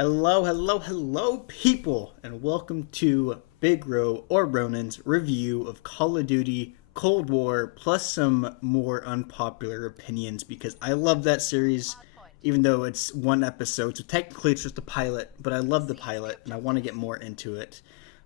Hello, people, and welcome to Big Ro or Ronan's review of Call of Duty Cold War, plus some more unpopular opinions because I love that series, even though it's one episode, so technically it's just a pilot, but I love the pilot and I want to get more into it.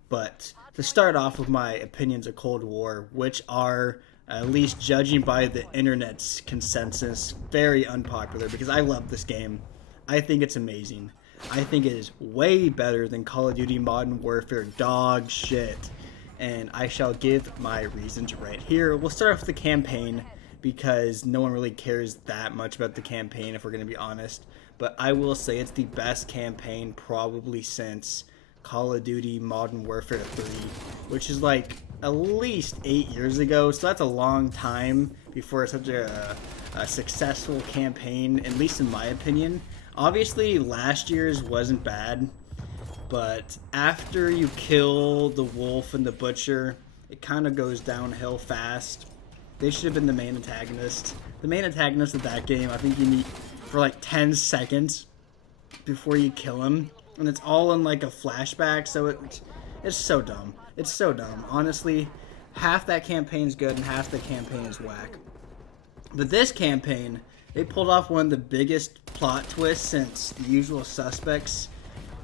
But to start off with my opinions of Cold War, which are, at least judging by the internet's consensus, very unpopular because I love this game. I think it's amazing. I think it is way better than Call of Duty Modern Warfare dog shit. And I shall give my reasons right here. We'll start off with the campaign because no one really cares that much about the campaign if we're going to be honest. But I will say it's the best campaign probably since Call of Duty Modern Warfare 3, which is like at least 8 years ago. So that's a long time before such a successful campaign, at least in my opinion. Obviously, last year's wasn't bad, but after you kill the wolf and the butcher, it kind of goes downhill fast. They should have been the main antagonist. The main antagonist of that game, I think you need for like 10 seconds before you kill him, and it's all in like a flashback, so it's so dumb. It's so dumb. Honestly, half that campaign's good and half the campaign is whack. But this campaign, they pulled off one of the biggest plot twists since The Usual Suspects,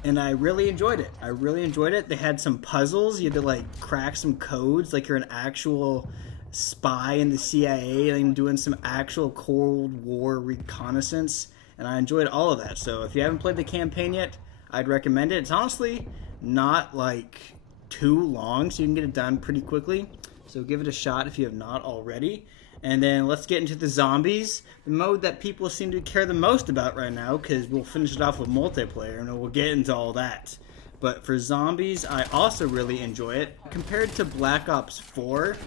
and I really enjoyed it. They had some puzzles. You had to like crack some codes, like you're an actual spy in the CIA and doing some actual Cold War reconnaissance, and I enjoyed all of that. So if you haven't played the campaign yet, I'd recommend it. It's honestly not like too long, so you can get it done pretty quickly. So give it a shot if you have not already. And then let's get into the zombies, the mode that people seem to care the most about right now, because we'll finish it off with multiplayer, and we'll get into all that. But for zombies, I also really enjoy it. Compared to Black Ops 4,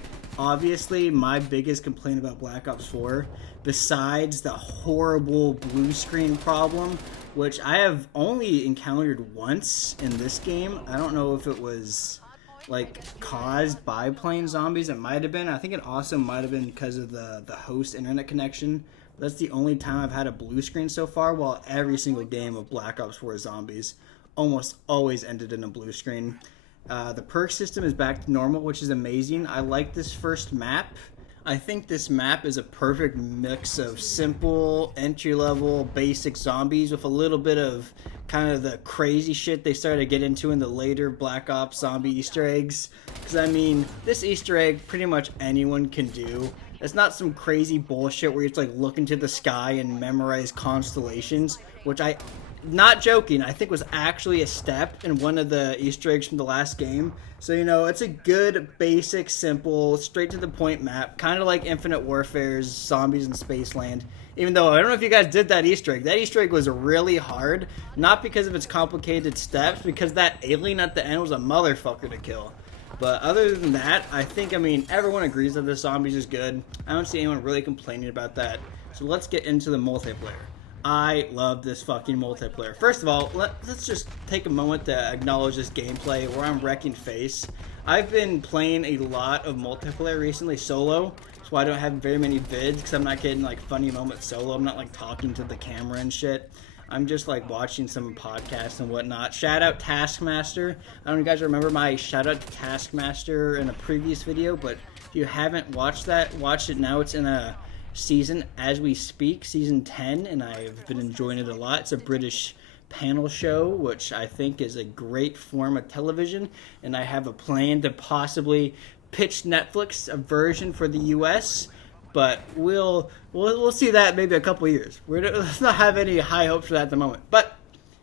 obviously my biggest complaint about Black Ops 4, besides the horrible blue screen problem, which I have only encountered once in this game. I don't know if it was like caused by playing zombies. It might have been. I think it also might have been because of the host internet connection. That's the only time I've had a blue screen so far, while every single game of Black Ops 4 Zombies almost always ended in a blue screen. The perk system is back to normal, which is amazing. I like this first map. I think this map is a perfect mix of simple, entry-level, basic zombies with a little bit of kind of the crazy shit they started to get into in the later Black Ops zombie Easter eggs. Because, I mean, this Easter egg pretty much anyone can do. It's not some crazy bullshit where you have to, like, look into the sky and memorize constellations, which not joking, I think was actually a step in one of the Easter eggs from the last game. So, you know, it's a good, basic, simple, straight to the point map, kind of like Infinite Warfare's Zombies in Spaceland. Even though, I don't know if you guys did that Easter egg. That Easter egg was really hard, not because of its complicated steps, because that alien at the end was a motherfucker to kill. But other than that, I mean, everyone agrees that the Zombies is good. I don't see anyone really complaining about that. So let's get into the multiplayer. I love this fucking multiplayer. First of all, let's just take a moment to acknowledge this gameplay where I'm wrecking face. I've been playing a lot of multiplayer recently, solo, so I don't have very many vids because I'm not getting like funny moments solo. I'm not like talking to the camera and shit. I'm just like watching some podcasts and whatnot. Shout out Taskmaster. I don't know if you guys remember my shout out to Taskmaster in a previous video, but if you haven't watched that, watch it now. It's in a season as we speak, season 10, and I've been enjoying it a lot. It's a British panel show, which I think is a great form of television, and I have a plan to possibly pitch Netflix a version for the US, but we'll see that maybe a couple years. Let's not have any high hopes for that at the moment. But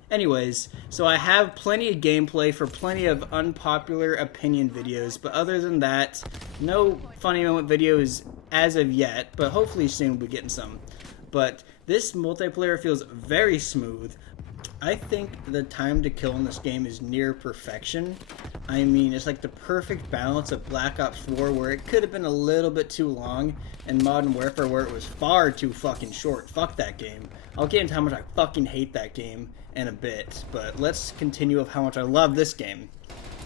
anyways, so I have plenty of gameplay for plenty of unpopular opinion videos, but other than that, no funny moment videos as of yet, but hopefully soon we'll be getting some. But this multiplayer feels very smooth. I think the time to kill in this game is near perfection. I mean, it's like the perfect balance of Black Ops 4 where it could have been a little bit too long, and Modern Warfare where it was far too fucking short. Fuck that game. I'll get into how much I fucking hate that game in a bit, but let's continue with how much I love this game.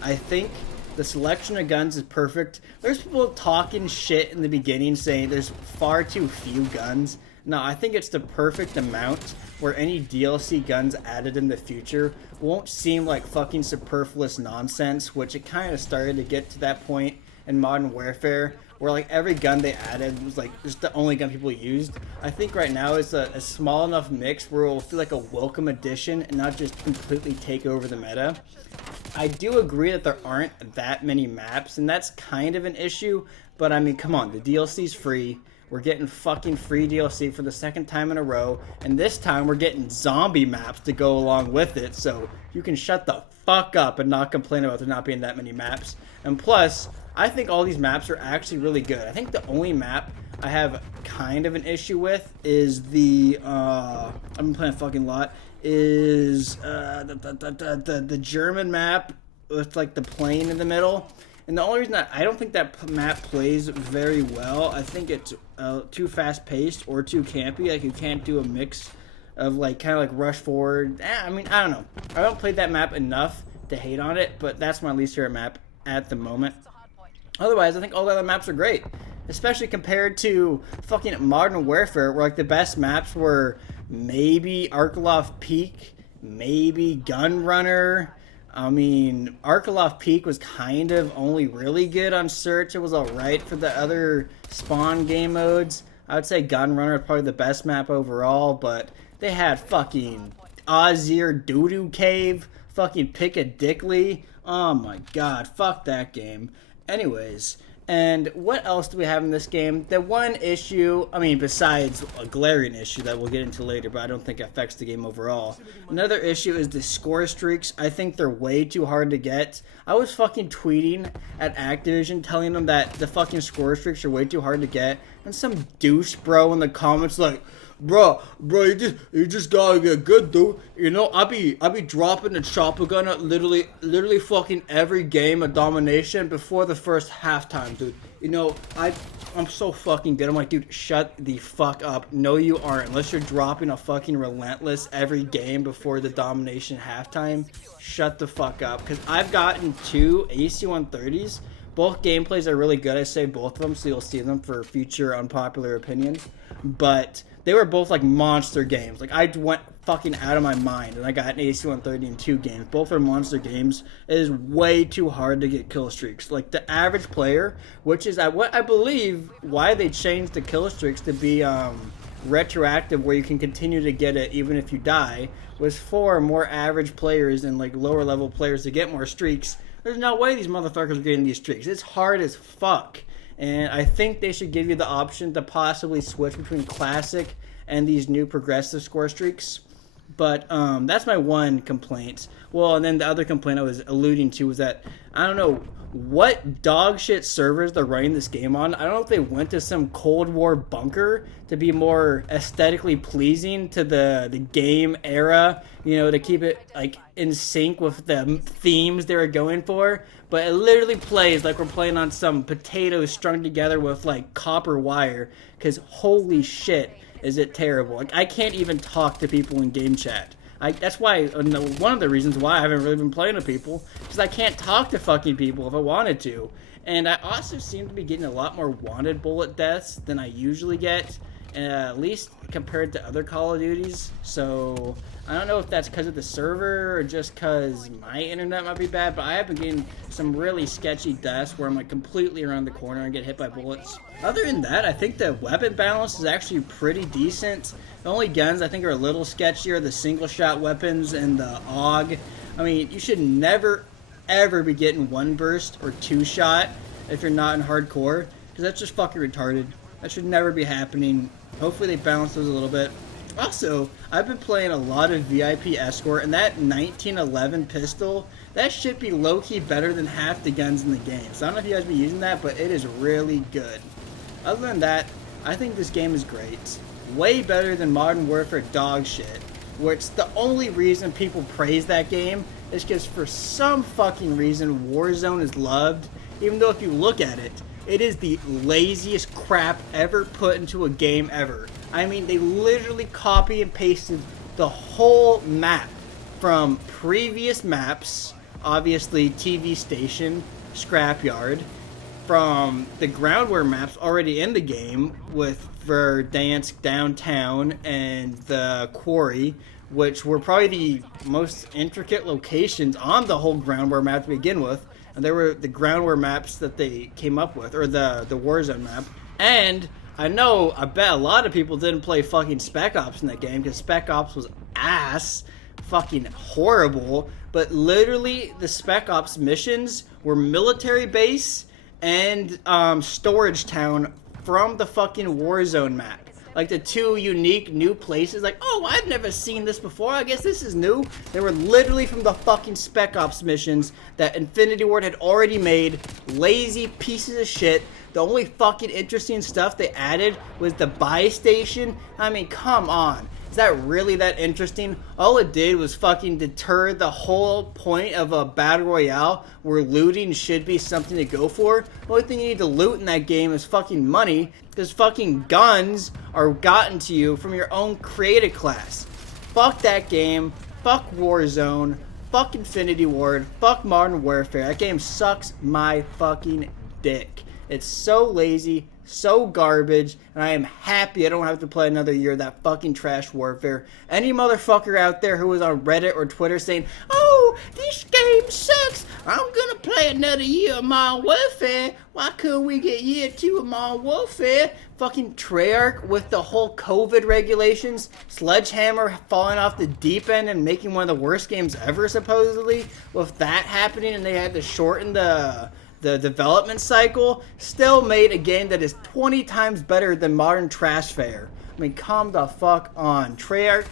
I think the selection of guns is perfect. There's people talking shit in the beginning saying there's far too few guns. No, I think it's the perfect amount where any DLC guns added in the future won't seem like fucking superfluous nonsense, which it kind of started to get to that point in Modern Warfare, where like every gun they added was like just the only gun people used. I think right now it's a small enough mix where it will feel like a welcome addition and not just completely take over the meta. I do agree that there aren't that many maps, and that's kind of an issue, but I mean, come on, the DLC's free. We're getting fucking free DLC for the second time in a row, and this time we're getting zombie maps to go along with it, so you can shut the fuck up and not complain about there not being that many maps. And plus, I think all these maps are actually really good. I think the only map I have kind of an issue with is the, I've been playing a fucking lot, is the German map with like the plane in the middle. And the only reason I don't think that map plays very well, I think it's too fast-paced or too campy. Like, you can't do a mix of, like, kind of like rush forward. I mean, I don't know. I don't play that map enough to hate on it, but that's my least favorite map at the moment. Otherwise, I think all the other maps are great, especially compared to fucking Modern Warfare, where, like, the best maps were maybe Arkeloff Peak, maybe Gunrunner. I mean, Arkeloff Peak was kind of only really good on search. It was alright for the other spawn game modes. I would say Gunrunner is probably the best map overall, but they had fucking Ozir Doodoo Cave, fucking Piccadilly. Oh my god, fuck that game. Anyways, and what else do we have in this game? The one issue, I mean, besides a glaring issue that we'll get into later, but I don't think it affects the game overall. Another issue is the score streaks. I think they're way too hard to get. I was fucking tweeting at Activision telling them that the fucking score streaks are way too hard to get, and some douche bro in the comments like, Bro, you just gotta get good, dude. You know, I be dropping the chopper gun at literally fucking every game of domination before the first halftime, dude. You know, I'm so fucking good. I'm like, dude, shut the fuck up. No, you aren't. Unless you're dropping a fucking relentless every game before the domination halftime, shut the fuck up. Because I've gotten 2 AC-130s. Both gameplays are really good. I say both of them, so you'll see them for future unpopular opinions. But they were both like monster games. Like, I went fucking out of my mind, and I got an AC-130 in 2 games. Both are monster games. It is way too hard to get kill streaks. Like, the average player, which is what I believe why they changed the kill streaks to be retroactive, where you can continue to get it even if you die, was for more average players and like lower level players to get more streaks. There's no way these motherfuckers are getting these streaks. It's hard as fuck. And I think they should give you the option to possibly switch between classic and these new progressive score streaks. But that's my one complaint. Well, and then the other complaint I was alluding to was that I don't know what dog shit servers they're running this game on. I don't know if they went to some Cold War bunker to be more aesthetically pleasing to the game era, you know, to keep it like in sync with the themes they were going for. But it literally plays like we're playing on some potatoes strung together with like copper wire, because holy shit is it terrible. Like, I can't even talk to people in game chat. That's why, one of the reasons why I haven't really been playing with people, because I can't talk to fucking people if I wanted to. And I also seem to be getting a lot more wanted bullet deaths than I usually get, at least compared to other Call of Duties. So I don't know if that's because of the server or just because my internet might be bad, but I have been getting some really sketchy deaths where I'm like completely around the corner and get hit by bullets. Other than that, I think the weapon balance is actually pretty decent. The only guns I think are a little sketchier are the single shot weapons and the AUG. I mean, you should never ever be getting 1 burst or 2 shot if you're not in hardcore, because that's just fucking retarded. That should never be happening. Hopefully they balance those a little bit. Also, I've been playing a lot of VIP Escort, and that 1911 pistol, that should be low-key better than half the guns in the game. So I don't know if you guys be using that, but it is really good. Other than that, I think this game is great. Way better than Modern Warfare dog shit, which the only reason people praise that game is because for some fucking reason Warzone is loved, even though if you look at it, it is the laziest crap ever put into a game ever. I mean, they literally copy and pasted the whole map from previous maps, obviously TV Station, Scrapyard, from the ground war maps already in the game with Verdansk Downtown and the Quarry, which were probably the most intricate locations on the whole ground war map to begin with. And they were the ground war maps that they came up with, or the Warzone map. And I bet a lot of people didn't play fucking Spec Ops in that game because Spec Ops was ass, fucking horrible. But literally, the Spec Ops missions were military base and storage town from the fucking Warzone map. Like the two unique new places, like, oh, I've never seen this before, I guess this is new. They were literally from the fucking Spec Ops missions that Infinity Ward had already made. Lazy pieces of shit. The only fucking interesting stuff they added was the buy station. I mean, come on. Is that really that interesting? All it did was fucking deter the whole point of a battle royale where looting should be something to go for. The only thing you need to loot in that game is fucking money, because fucking guns are gotten to you from your own created class. Fuck that game. Fuck Warzone. Fuck Infinity Ward. Fuck Modern Warfare. That game sucks my fucking dick. It's so lazy, so garbage, and I am happy I don't have to play another year of that fucking trash Warfare. Any motherfucker out there who was on Reddit or Twitter saying, oh, this game sucks, I'm gonna play another year of Modern Warfare, why couldn't we get year 2 of Modern Warfare? Fucking Treyarch with the whole COVID regulations, Sledgehammer falling off the deep end and making one of the worst games ever, supposedly. With that happening, and they had to shorten the development cycle, still made a game that is 20 times better than modern trash fare. I mean, calm the fuck on. Treyarch,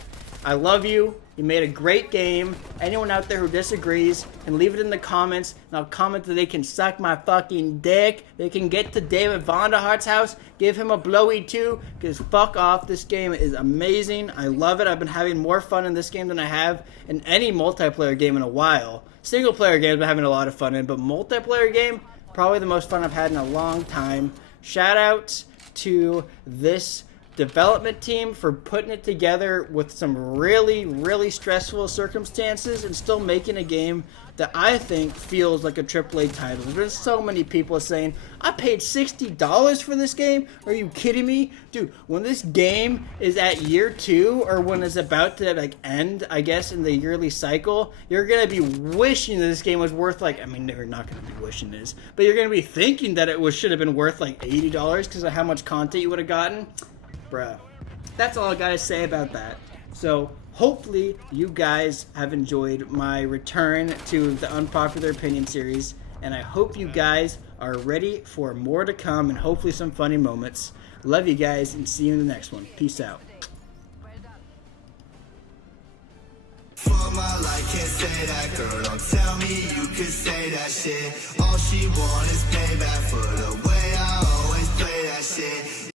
I love you. You made a great game. Anyone out there who disagrees can leave it in the comments, and I'll comment that they can suck my fucking dick. They can get to David Vonderhart's house, give him a blowy too, because fuck off. This game is amazing. I love it. I've been having more fun in this game than I have in any multiplayer game in a while. Single player games I've been having a lot of fun in, but multiplayer game, probably the most fun I've had in a long time. Shout out to this development team for putting it together with some really, really stressful circumstances and still making a game that I think feels like a AAA title. There's so many people saying, I paid $60 for this game? Are you kidding me? Dude, when this game is at year 2 or when it's about to like end, I guess, in the yearly cycle, you're going to be wishing that this game was worth like, I mean, you're not going to be wishing this, but you're going to be thinking that it should have been worth like $80 because of how much content you would have gotten. Bruh. That's all I got to say about that. So, hopefully you guys have enjoyed my return to the Unpopular Opinion series, and I hope you guys are ready for more to come and hopefully some funny moments. Love you guys, and see you in the next one. Peace out. For my life, can't say that, girl. Don't tell me you could say that shit. All she want is payback for the way